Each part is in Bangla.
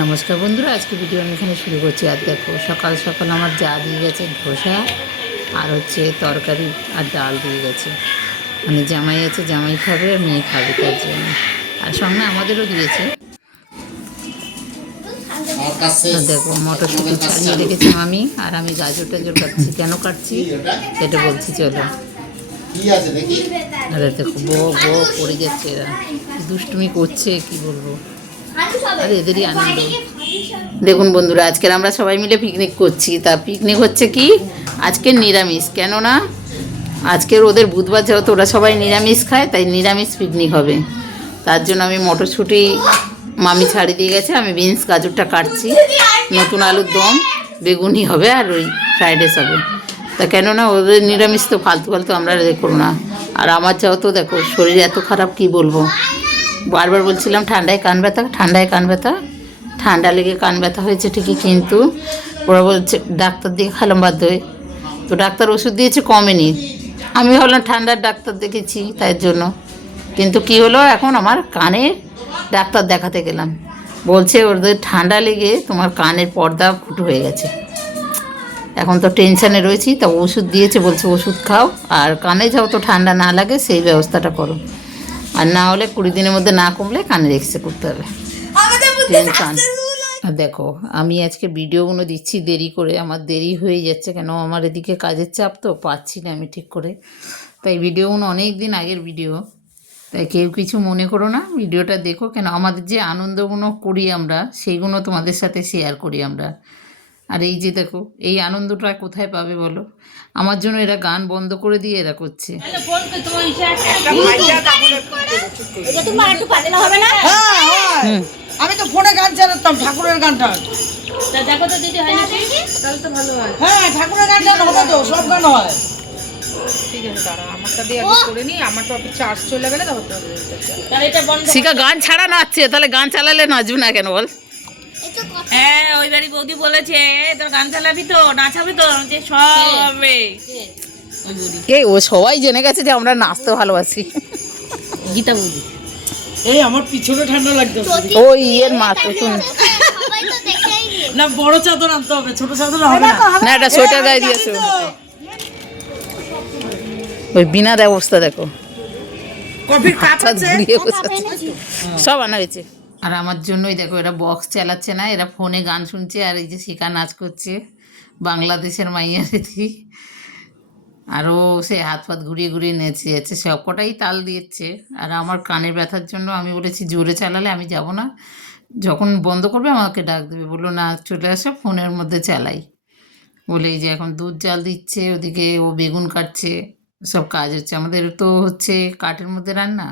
নমস্কার বন্ধুরা, আজকে ভিডিও আমি এখানে শুরু করছি। আর দেখো, সকাল সকাল আমার যা দিয়ে গেছে ধোসা আর তরকারি আর ডাল দিয়ে গেছে। মানে জামাই আছে, জামাই খাবে আর মেয়ে খাবে, তার জন্য। আর সঙ্গে আমাদেরও দিয়েছে। আর দেখো, মটরশুঁটি ছাড়িয়ে রেখেছি আমি, আর আমি গাজর টাজর কাটছি। কেন কাটছি সেটা বলছি, চলো। আর দেখো, বো পড়ে যাচ্ছে, এরা দুষ্টুমি করছে, কি বলবো। আর এদেরই আনন্দ। দেখুন বন্ধুরা, আজকের আমরা সবাই মিলে পিকনিক করছি। তা পিকনিক হচ্ছে কি আজকে নিরামিষ, কেননা আজকের ওদের বুধবার, যেহেতু ওরা সবাই নিরামিষ খায়, তাই নিরামিষ পিকনিক হবে। তার জন্য আমি মটরশুঁটি মামি ছাড়ি দিয়ে গেছে, আমি বিনস গাজরটা কাটছি। নতুন আলুর দম, বেগুনি হবে, আর ওই ফ্রাইড রাইস হবে। তা কেননা ওদের নিরামিষ তো ফালতু ফালতু আমরা করবো না। আর আমার যেহেতু দেখো শরীর এত খারাপ, কি বলবো। বারবার বলছিলাম ঠান্ডায় কান ব্যথা, ঠান্ডায় কান ব্যথা, ঠান্ডা লেগে কান ব্যথা হয়েছে ঠিকই, কিন্তু ওরা বলছে, ডাক্তার দিয়ে খালাম বাধ্য হয়ে। তো ডাক্তার ওষুধ দিয়েছে, কমেনি। আমি ভাবলাম ঠান্ডার ডাক্তার দেখেছি তাই জন্য, কিন্তু কি হলো, এখন আমার কানের ডাক্তার দেখাতে গেলাম। বলছে ওদের ঠান্ডা লেগে তোমার কানের পর্দা ফুটো হয়ে গেছে। এখন তো টেনশানে রয়েছি, তা ওষুধ দিয়েছে, বলছে ওষুধ খাও, আর কানে যাও তো ঠান্ডা না লাগে সেই ব্যবস্থাটা করো। আর না হলে 20 দিনের মধ্যে না কমলে কানের এক্সরে করতে হবে। টেনশন। আর দেখো, আমি আজকে ভিডিওগুলো দিচ্ছি দেরি করে, আমার দেরি হয়ে যাচ্ছে, কেন আমার এদিকে কাজের চাপ, তো পাচ্ছি না আমি ঠিক করে। তাই ভিডিওগুলো অনেক দিন আগের ভিডিও, তাই কেউ কিছু মনে করো না, ভিডিওটা দেখো। কেন আমাদের যে আনন্দগুলো করি আমরা, সেইগুলো তোমাদের সাথে শেয়ার করি আমরা। আর এই যে দেখো, এই আনন্দটা কোথায় পাবে বলো? আমার জন্য এরা গান বন্ধ করে দিয়ে এরা করছে। আমি তো ফোনে গান চালাতাম, ঠাকুরের গানটা। দেখো তো দিদি, হয় নাকি? তাহলে তো ভালো হয়। হ্যাঁ, ঠাকুরের গান হবে তো, সব গান হয়। ঠিক আছে, দাঁড়া, আমারটা দিয়ে আগে করে নি, আমার তো চার্জ চলে গেলে তো হতে হবে। তাহলে এটা বন্ধ। শিখা গান ছাড়া নাচছে, তাহলে গান চালালে নাচবে না কেন বল? হ্যাঁ, ওই বাড়ি বৌদি বলেছে তোর গান চালাবি তো, নাচাবি তো, যে সব হবে। এই ও সবাই জেনে গেছে যে আমরা নাচতে ভালোবাসি। গীতা বৌদি। এই আমার পিছনে ঠান্ডা লাগতেছে। ওই ইয়ের মা তো শুন না, বড় চাদর আনতে হবে, ছোট চাদর হবে না। না, এটা সোয়েটার গায়ে দিয়েছো। ওই বিনার অবস্থা দেখো, কফির কাপ আছে, ঘুরিয়ে বসাচ্ছে, সব আনা হয়েছে। আর আমার জন্যই দেখো, এরা বক্স চালাচ্ছে না, এরা ফোনে গান শুনছে, আর এই যে শিখা নাচ করছে, বাংলাদেশের মাইয়া রীতি। আরও সে হাত ফাত ঘুরিয়ে ঘুরিয়ে নেচে যাচ্ছে, সব কটাই তাল দিয়েছে। আর আমার কানের ব্যথার জন্য আমি বলেছি জোরে চালালে আমি যাব না, যখন বন্ধ করবে আমাকে ডাক দেবে। বললো না, চলে আসো, ফোনের মধ্যে চালাই। বলে এই যে এখন দুধ জাল দিচ্ছে, ওদিকে ও বেগুন কাটছে, সব কাজ হচ্ছে। আমাদের তো হচ্ছে কাঠের মধ্যে রান্না,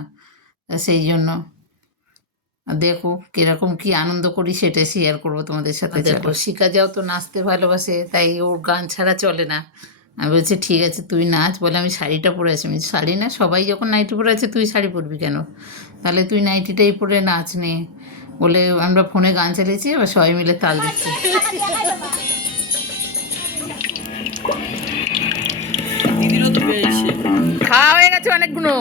সেই জন্য। দেখো কিরকম কি আনন্দ করি, সেটা শেয়ার করবো তোমাদের সাথে। দেখো, শিখা যাও তো নাচতে ভালোবাসে, তাই ওর গান ছাড়া চলে না। আমি বলছি ঠিক আছে তুই নাচ। বলে আমি শাড়িটা পরে আছি। আমি শাড়ি না, সবাই যখন নাইটি পরে আছে তুই শাড়ি পরবি কেন? তাহলে তুই নাইটিটাই পরে নাচ নে। বলে আমরা ফোনে গান চালিয়েছি, এবার সবাই মিলে তাল দিচ্ছি। খাওয়া হয়ে গেছে অনেকগুলো।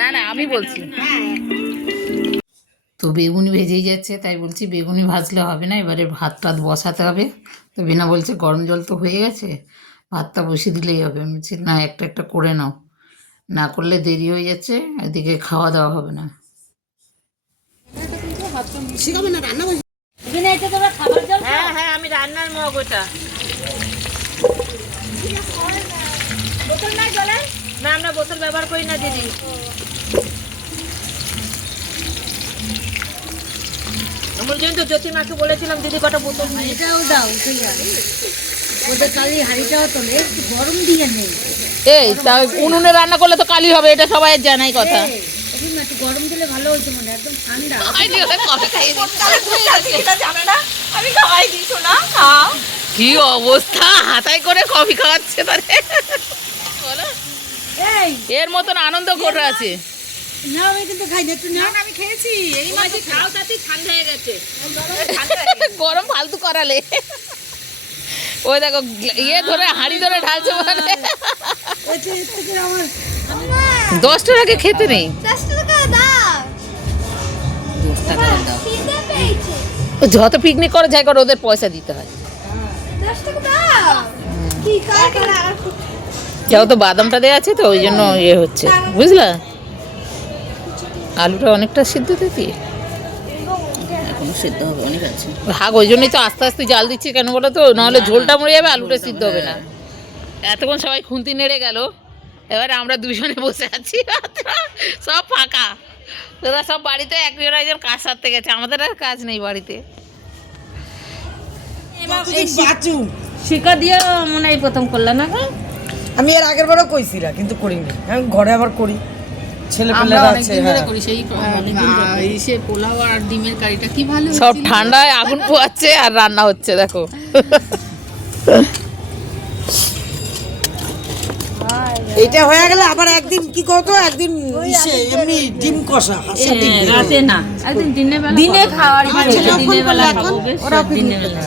না না, আমি বলছি। তো বেগুনি ভেজেই যাচ্ছে, তাই বলছি বেগুনি ভাজলে হবে না, এবারে ভাত টাত বসাতে হবে। তো বিনা বলছে গরম জল তো হয়ে গেছে, ভাতটা বসিয়ে দিলেই হবে। আমি বলছি না, একটা একটা করে নাও, না করলে দেরি হয়ে যাচ্ছে, এদিকে খাওয়া দাওয়া হবে না। হ্যাঁ হ্যাঁ, আমি রান্নার মগ ওটা। বোতল নাই জলে? না, আমরা বোতল ব্যবহার করি না দিদি। আমার জন্য তো জ্যোতিমাকে বলেছিলাম দিদি কটা বোতল নিয়ে এটাও দাও, ঠিক আছে। ওদের কালি হাড়িটাও তো নেই, একটু গরম দিয়ে নেই। এই তা উনুনে রান্না করলে তো কালি হবে, এটা সবাই জানাই কথা। একটু গরম দিলে ভালো হইতো, মানে একদম ঠান্ডা। আমি খাওয়াই দিছো না, খাও। কি অবস্থা, হাতায় করে কফি খাওয়াচ্ছে তারে। এই এর মতন আনন্দ করে আছে না, আমি কিন্তু খাই না, একটু না। আমি খেয়েছি, এই মাঝে খাও, তাতে ঠান্ডা হয়ে গেছে। গরম ফালতু করালে। ওই দেখো ইয়ে ধরে হাঁড়ি ধরে ঢালছে, মানে ওই তো এর থেকে আমার 10 টাকা খেতে নেই। 10 টাকা দাও। 10 টাকা দাও। খিদে পেয়েছে। যত পিকনিক করে যাই করে ওদের পয়সা দিতে হয়। 10 টাকা দাও। কি কার আর যাও তো বাদামটা দেওয়া আছে তো ওই জন্য ইয়ে হচ্ছে বুঝলা। আলুটা অনেকটা সিদ্ধ দিতি এখনো সিদ্ধ হবে, অনেক আছে। হাগ ওই জন্যই তো আস্তে আস্তে জাল দিচ্ছি কেন বলো তো, নাহলে ঝোলটা মরে যাবে, আলুটা সিদ্ধ হবে না। এতক্ষণ সবাই খুন্তি নেড়ে গেল, এবারে আমরা দুজনে বসে আছি, সব ফাঁকা। তোরা সব বাড়িতে একজন একজন কাজ সারতে গেছে, আমাদের আর কাজ নেই বাড়িতে। শিকা দিয়ে মনে হয় প্রথম করলে না গো? আমি এর আগের বারও কইছিলাম কিন্তু করিনি, আমি ঘরে আবার করি, ছেলে পেলেরা আছে। হ্যাঁ, পোলাও আর ডিমের কারিটা কি ভালো। সব ঠান্ডায় আগুন পোয়াচ্ছে আর রান্না হচ্ছে দেখো। এইটা হয়ে গেলে আবার একদিন কি করতো, একদিন এমনি ডিম কষা, হাঁসের ডিম। রাতে না, একদিন দিনে খাওয়ার ইচ্ছে, দিনের বেলা খাবো বেশ, দিনের বেলা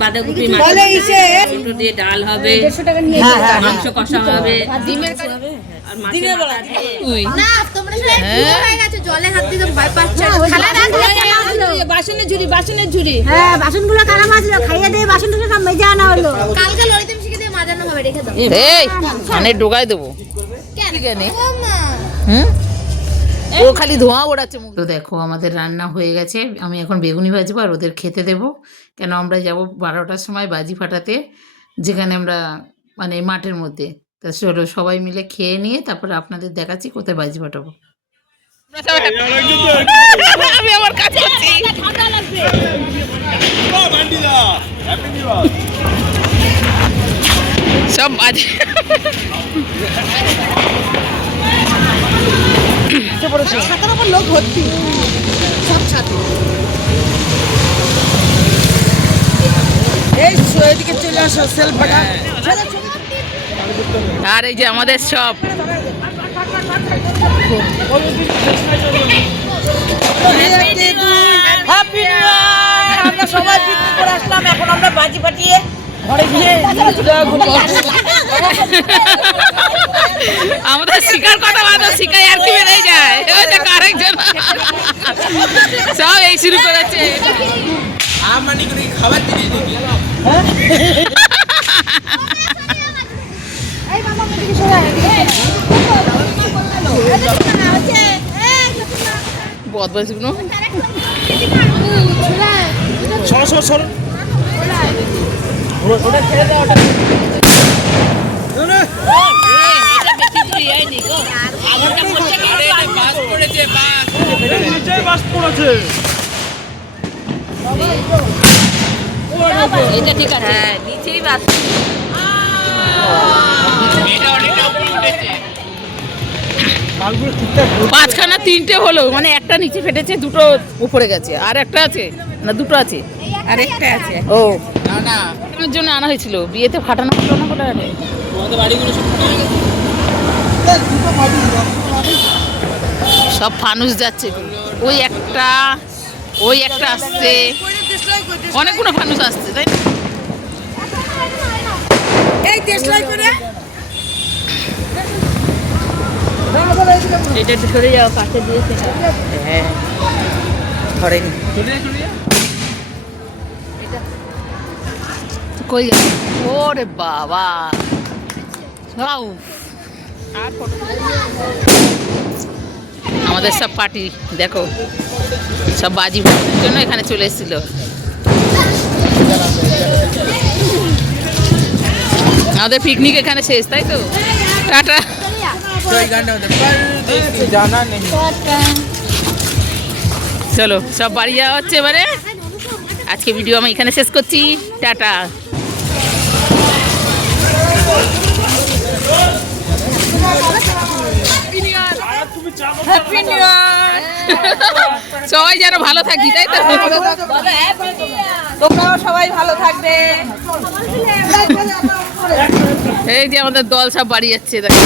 বাঁধাকপি মাছ দিয়ে ডাল হবে, মাংস কষা হবে, ডিমের আর মাছের মাথা দিয়ে। না তোমরা সবাই পুরো হয়ে গেছে, জলে হাত দিতে ভয় পাচ্ছ। খালা বাসনের ঝুড়ি হ্যাঁ, বাসনগুলো কারা মাজলো, খাইয়ে দিয়ে বাসনগুলো সব মেজে আনা হলো। কালকে লরিতে মিশিয়ে দিয়ে মাজানো হবে, রেখে দাও। এই কানে ঢোকাই দেবো কেন? ও মা, হুম, ও খালি ধোঁয়া ওড়াচ্ছে মুখ। তো দেখো আমাদের রান্না হয়ে গেছে, আমি এখন বেগুনি ভাজবো আর ওদের খেতে দেবো। কেন আমরা যাব 12টার সময় বাজি ফাটাতে, যেখানে আমরা মানে মাঠের মধ্যে। তা চলো সবাই মিলে খেয়ে নিয়ে তারপরে আপনাদের দেখাচ্ছি কোথায় বাজি ফাটাবো। আমি আমার কাজ করছি। সব বাজি লোক ভর্তি সব সাথে। এই এদিকে চলে আসো, সেলফাটা। আর এই যে আমাদের সব হ্যাপি নিউ ইয়ার। আমরা সবাই পিকনিক করে আসলাম, এখন আমরা বাজি ফাটিয়ে ঘরে গিয়ে আমাদের শিকার কথা বাদে শিকায় আর কি বেড়ে যায়। ওই দেখ আরেকজন সব এই শুরু করেছে। আমানি করে খাবার দিয়ে দিই। এই মামা এদিকে সরে আয়। এই আছে, এই বদমাইশ গুলো সরো সরো সরো। ওটা ছেড়ে দাও, ওটা বাস পড়েছে। এটা ঠিক আছে, হ্যাঁ নিচেই বাস। পাঁচখানা 3টে হলো, মানে একটা নিচে ফেটেছে, দুটো উপরে গেছে, আর একটা আছে না দুটো আছে, আর একটা আছে। ও না না এর জন্য আনা হয়েছিল, বিয়েতে ফাটানো হলো না কোটা। তোমাদের বাড়িগুলো সব সব ফানুস যাচ্ছে, ওই একটা আসছে, অনেকগুলো ফানুস আসছে তাই না? এই দেশলাই করে এটা একটু সরে যাও, পাশে দিয়েছে। হ্যাঁ ধরেনি কই গেল? ওরে বাবা, আমাদের সব পার্টি দেখো, সব বাজি ফাটানোর জন্য এখানে চলে এসেছিল। আমাদের পিকনিক এখানে শেষ, তাই তো? টাটা। জানা নেই। চলো সব বাড়ি যাওয়া হচ্ছে এবারে। আজকে ভিডিও আমি এখানে শেষ করছি, টাটা। Happy new year. সবাই যেন ভালো থাকি, তাই তো? তোমরাও সবাই ভালো থাকবে। এই যে আমাদের দল সব বাড়ি যাচ্ছে দেখো।